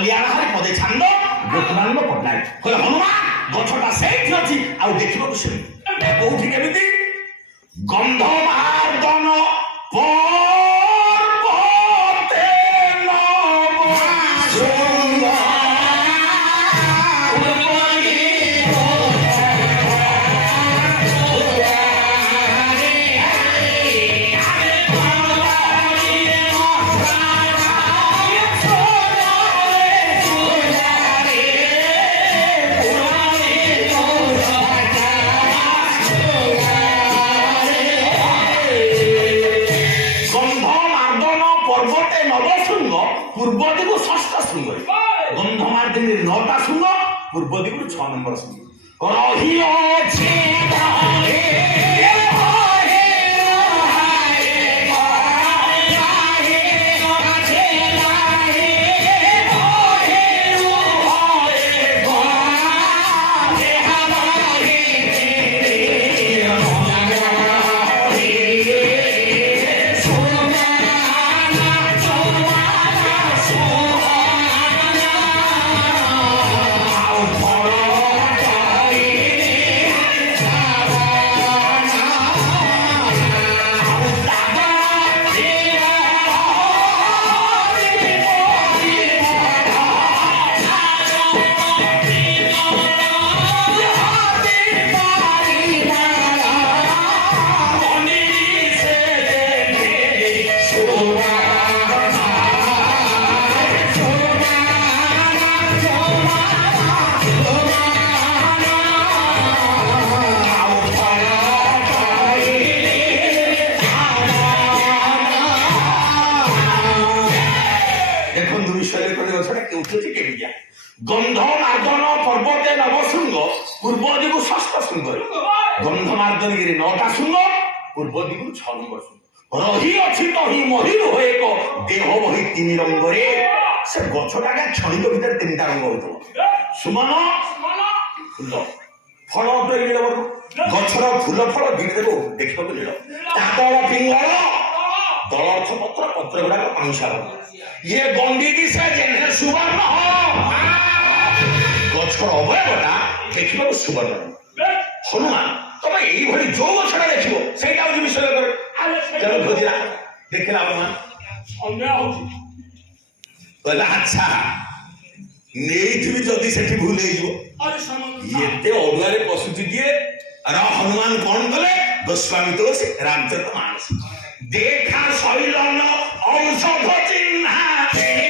କଲ୍ୟାଣହାରି ପଦେ ଛାନ୍ଦ ଗୋପବାନ୍ଧ ପଟ୍ଟନାୟକ କହିଲେ ହନୁମାନ ଗଛଟା ସେଇଠି ଅଛି ଆଉ ଦେଖିବାକୁ ସେମିତି କୋଉଠି କେମିତି ଗନ୍ଧମାର୍ଦ୍ଦନ ପର୍ବତେ पूर्व दिगु षष्ठ श्रृंग गंधमार्दिनी 9टा श्रृंग पूर्व दिगु 6 नंबर श्रृंग रही अछि गंधमार्दन पर्वते नवशृंग पूर्व दिगु षष्ठ श्रृंग गंधमार्दनगिरी 9टा श्रृंग पूर्व दिगु 6 नंबर श्रृंग रही अछि तही महिर होए एक देह बही 3 रंग रे से गछटा का क्षणिक भीतर 3टा रंग होतो सुमन फूल फल तो नील गछर फूल फल दिखो देखिबो नील तातळ पिंगळ दलर्थ पत्र पत्र गुडा पांशा ये गंडी दिशा जेने सुवर्ण गछर अवयवटा देखिबो सुवर्ण हनुमान तुम यही भली जो गछटा देखिबो सेटा होची विषय कर चलो खोजिला देखला हनुमान अन्य होची कहला अच्छा नेइथिबी जदी सेठी भूल हे जिवो येते ओडुआरे पसुती दिए अरे हनुमान कौन कले गोस्वामी तुलसी रामचरित मानस देखा शैलन औषध